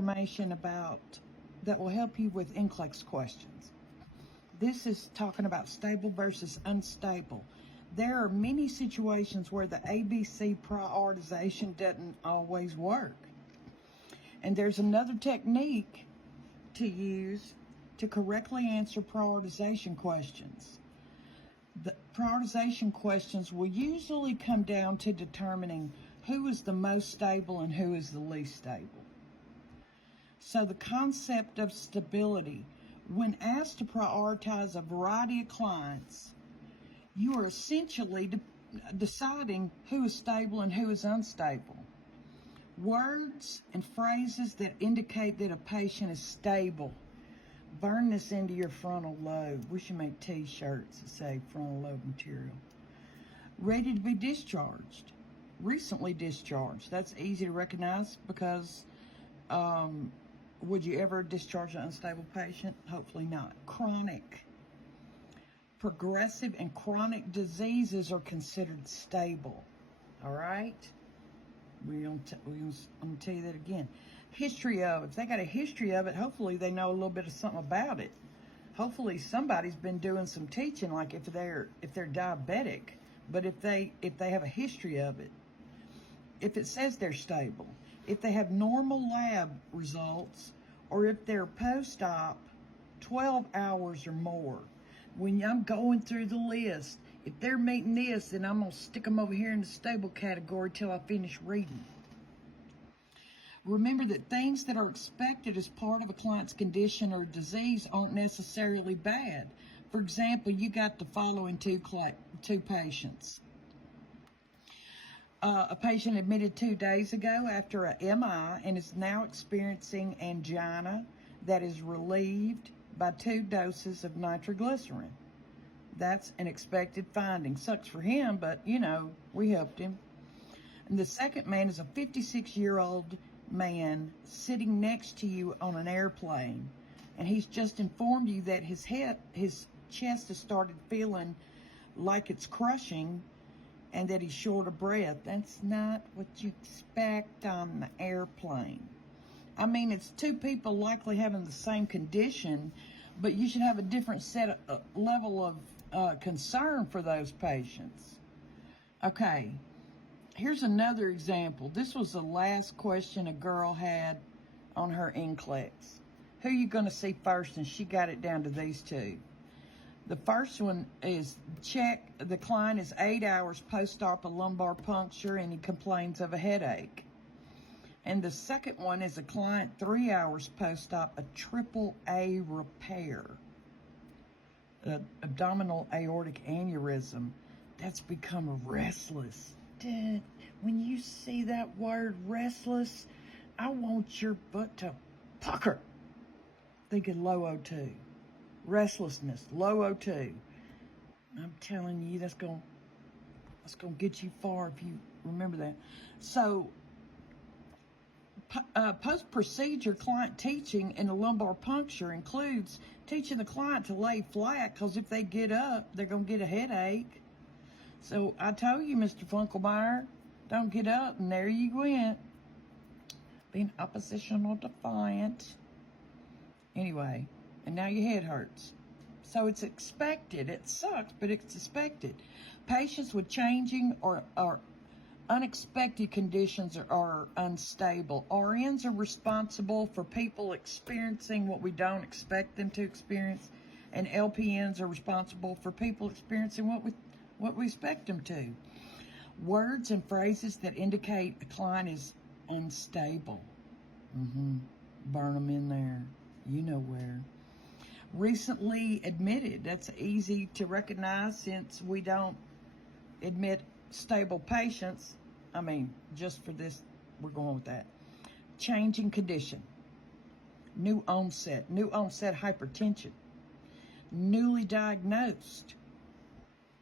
information that will help you with NCPEX questions. This is talking about stable versus unstable. There are many situations where the ABC prioritization doesn't always work. And there's another technique to use to correctly answer prioritization questions. The prioritization questions will usually come down to determining who is the most stable and who is the least stable. So the concept of stability, when asked to prioritize a variety of clients, you are essentially deciding who is stable and who is unstable. Words and phrases that indicate that a patient is stable. Burn this into your frontal lobe. We should make t-shirts that say frontal lobe material. Ready to be discharged. Recently discharged. That's easy to recognize because would you ever discharge an unstable patient? Hopefully not. Chronic. Progressive and chronic diseases are considered stable. All right? I'm going to tell you that again. History of. If they got a history of it, hopefully they know a little bit of something about it. Hopefully somebody's been doing some teaching, like if they're diabetic. But if they have a history of it, if it says they're stable, if they have normal lab results, or if they're post-op 12 hours or more. When I'm going through the list, if they're meeting this, then I'm going to stick them over here in the stable category till I finish reading. Remember that things that are expected as part of a client's condition or disease aren't necessarily bad. For example, you got the following two patients. A patient admitted 2 days ago after a MI and is now experiencing angina that is relieved by 2 doses of nitroglycerin. That's an expected finding. Sucks for him, but, we helped him. And the second man is a 56-year-old man sitting next to you on an airplane. And he's just informed you that his chest has started feeling like it's crushing and that he's short of breath. That's not what you expect on the airplane. I mean, it's 2 people likely having the same condition, but you should have a different level of concern for those patients. Okay, here's another example. This was the last question a girl had on her NCPEX. Who are you going to see first? And she got it down to these 2. The first one is check. The client is 8 hours post-op a lumbar puncture and he complains of a headache. And the second one is a client 3 hours post-op a AAA repair. Abdominal aortic aneurysm. That's become restless. Dad, when you see that word restless, I want your butt to pucker. Thinking low O2. Restlessness, low O2. I'm telling you, that's gonna get you far if you remember that. So, post-procedure client teaching in a lumbar puncture includes teaching the client to lay flat, because if they get up, they're gonna get a headache. So I told you, Mr. Funkelmeyer, don't get up, and there you went, being oppositional defiant. Anyway. And now your head hurts. So it's expected. It sucks, but it's expected. Patients with changing or unexpected conditions are unstable. RNs are responsible for people experiencing what we don't expect them to experience, and LPNs are responsible for people experiencing what we expect them to. Words and phrases that indicate a client is unstable. Burn them in there. You know where. Recently admitted. That's easy to recognize since we don't admit stable patients. I mean, just for this, we're going with that. Changing condition. New onset hypertension. Newly diagnosed.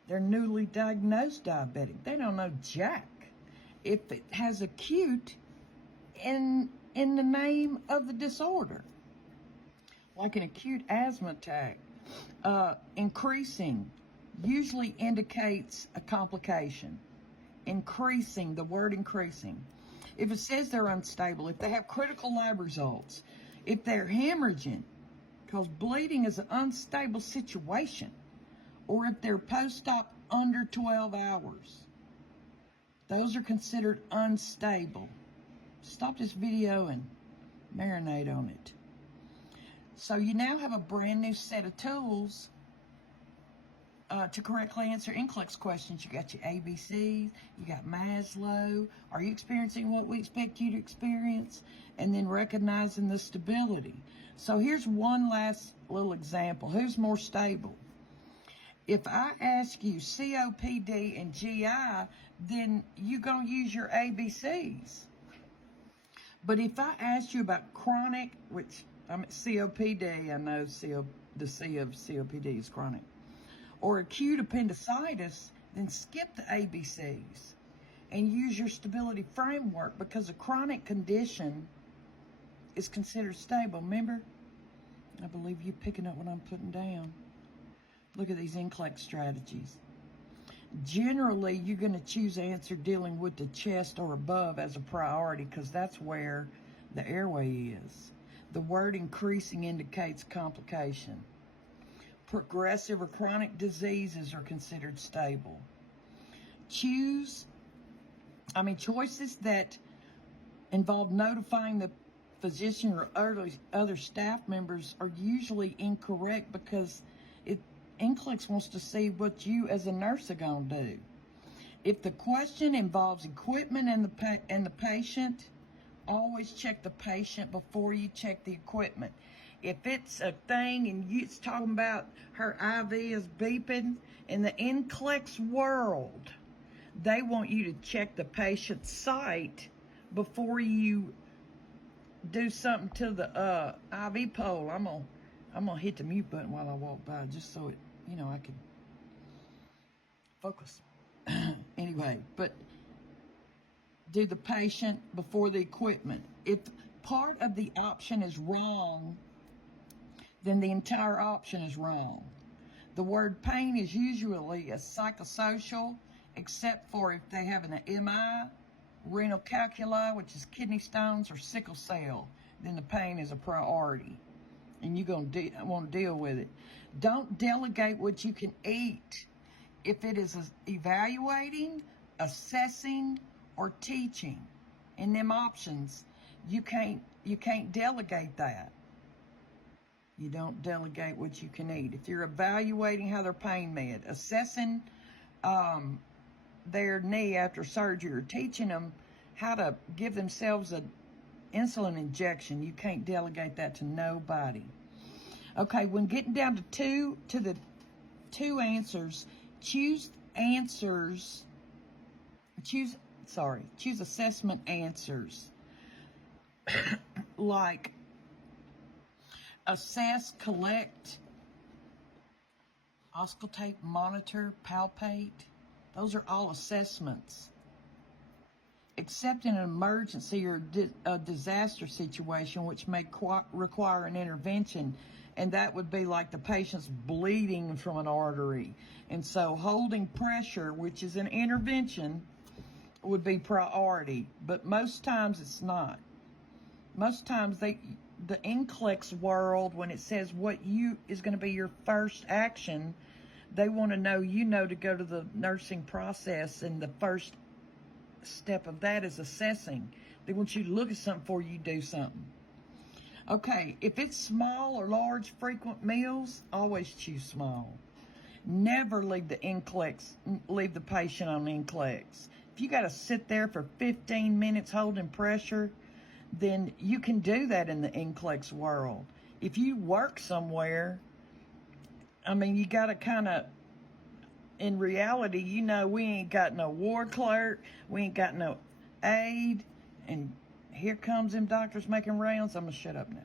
They're newly diagnosed diabetic. They don't know jack. If it has acute in the name of the disorder. Like an acute asthma attack. Increasing usually indicates a complication. Increasing, the word increasing. if it says they're unstable, if they have critical lab results, if they're hemorrhaging, because bleeding is an unstable situation, or if they're post-op under 12 hours, those are considered unstable. Stop this video and marinate on it. So you now have a brand new set of tools to correctly answer NCLEX questions. You got your ABCs, you got Maslow, are you experiencing what we expect you to experience? And then recognizing the stability. So here's one last little example. Who's more stable? If I ask you COPD and GI, then you're going to use your ABCs. But if I ask you about chronic, which COPD, I know the C of COPD is chronic, or acute appendicitis, then skip the ABCs and use your stability framework, because a chronic condition is considered stable. Remember? I believe you're picking up what I'm putting down. Look at these NCLEX strategies. Generally, you're going to choose an answer dealing with the chest or above as a priority, because that's where the airway is. The word increasing indicates complication. Progressive or chronic diseases are considered stable. Choices that involve notifying the physician or other staff members are usually incorrect, because NCLEX wants to see what you as a nurse are going to do. If the question involves equipment and the patient, always check the patient before you check the equipment. If it's a thing and it's talking about her IV is beeping, in the NCLEX world, they want you to check the patient's site before you do something to the IV pole. I'm gonna hit the mute button while I walk by, just so it, I can focus. Anyway, but do the patient before the equipment. If part of the option is wrong, then the entire option is wrong. The word pain is usually a psychosocial, except for if they have an MI, renal calculi, which is kidney stones, or sickle cell, then the pain is a priority, and you're going to want to deal with it. Don't delegate what you can eat. If it is evaluating, assessing, or teaching, in them options, you can't delegate that. You don't delegate what you can eat. If you're evaluating how they're pain med, assessing their knee after surgery, or teaching them how to give themselves an insulin injection, you can't delegate that to nobody. Okay, when getting down to the two answers, choose assessment answers like assess, collect, auscultate, monitor, palpate. Those are all assessments. Except in an emergency or a disaster situation, which may require an intervention, and that would be like the patient's bleeding from an artery. And so holding pressure, which is an intervention, would be priority, but most times it's not. Most times the NCLEX world, when it says what is going to be your first action, they want to know to go to the nursing process, and the first step of that is assessing. They want you to look at something before you do something. Okay, if it's small or large frequent meals, always choose small. Never leave the patient on NCLEX. If you got to sit there for 15 minutes holding pressure, then you can do that in the NCLEX world. If you work somewhere, you got to kind of, in reality, we ain't got no ward clerk, we ain't got no aide, and here comes them doctors making rounds. I'm going to shut up now.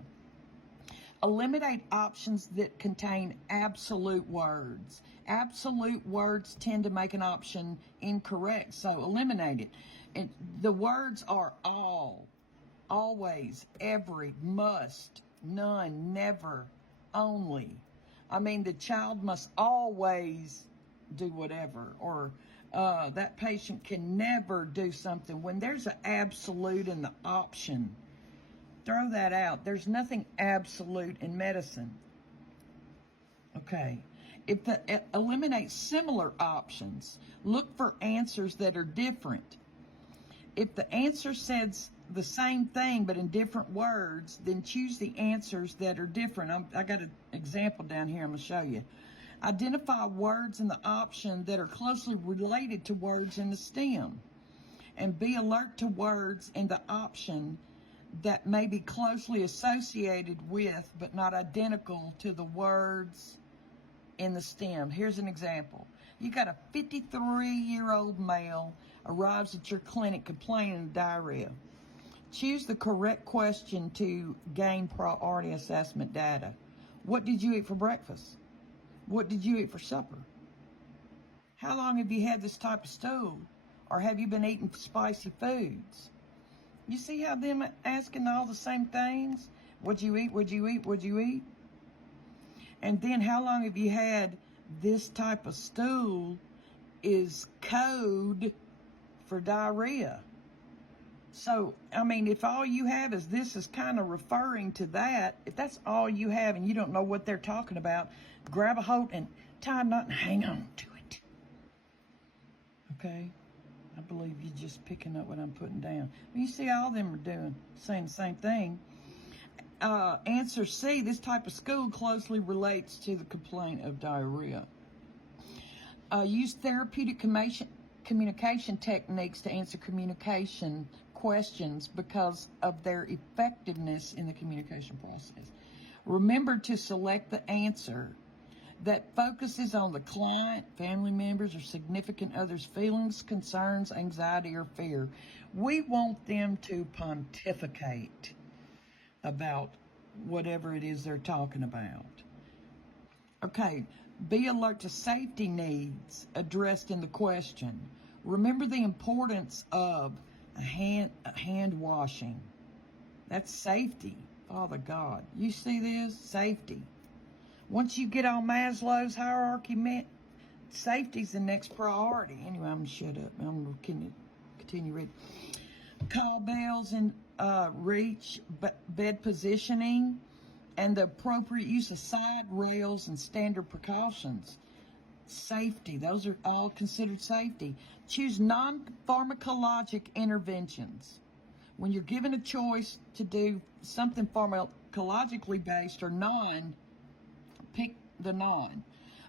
Eliminate options that contain absolute words. Absolute words tend to make an option incorrect, so eliminate it. And the words are all, always, every, must, none, never, only. The child must always do whatever, or that patient can never do something. When there's an absolute in the option, throw that out. There's nothing absolute in medicine. Okay. Eliminate similar options. Look for answers that are different. If the answer says the same thing but in different words, then choose the answers that are different. I got an example down here I'm going to show you. Identify words in the option that are closely related to words in the stem. And be alert to words in the option that may be closely associated with but not identical to the words in the stem. Here's an example. You got a 53-year-old male arrives at your clinic complaining of diarrhea. Choose the correct question to gain priority assessment data. What did you eat for breakfast? What did you eat for supper? How long have you had this type of stool? Or have you been eating spicy foods? You see how them asking all the same things? What'd you eat? What'd you eat? What'd you eat? And then how long have you had this type of stool is code for diarrhea. So, I mean, if all you have is this is kind of referring to that, if that's all you have and you don't know what they're talking about, grab a hold and tie a knot and hang on to it. Okay? I believe you're just picking up what I'm putting down. You see, all of them are saying the same thing. Answer C, this type of stool closely relates to the complaint of diarrhea. Use therapeutic communication techniques to answer communication questions because of their effectiveness in the communication process. Remember to select the answer that focuses on the client, family members, or significant others' feelings, concerns, anxiety, or fear. We want them to pontificate about whatever it is they're talking about. Okay, be alert to safety needs addressed in the question. Remember the importance of a hand washing. That's safety, Father God. You see this? Safety. Once you get on Maslow's hierarchy, safety's the next priority. Anyway, I'm going to shut up. I'm going to continue reading. Call bells and reach, bed positioning, and the appropriate use of side rails and standard precautions. Safety, those are all considered safety. Choose non-pharmacologic interventions. When you're given a choice to do something pharmacologically based or non, pick the non.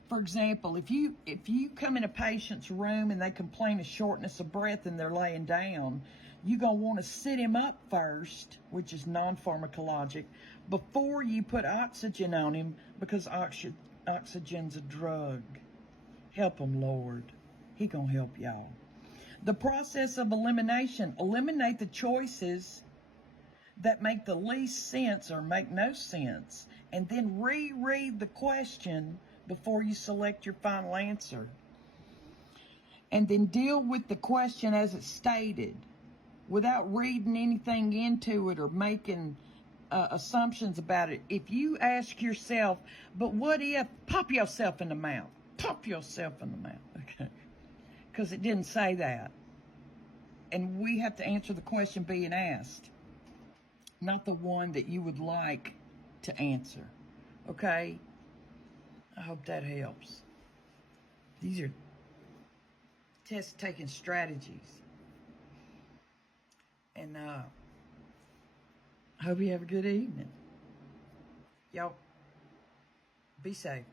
For example, if you come in a patient's room and they complain of shortness of breath and they're laying down, you're going to want to sit him up first, which is non-pharmacologic, before you put oxygen on him, because oxygen's a drug. Help him, Lord. He going to help y'all. The process of elimination. Eliminate the choices that make the least sense or make no sense, and then reread the question before you select your final answer. And then deal with the question as it's stated without reading anything into it or making assumptions about it. If you ask yourself, but what if, pop yourself in the mouth. Pop yourself in the mouth, okay? Because it didn't say that. And we have to answer the question being asked, not the one that you would like to answer, okay? I hope that helps. These are test-taking strategies. And I hope you have a good evening. Y'all, be safe.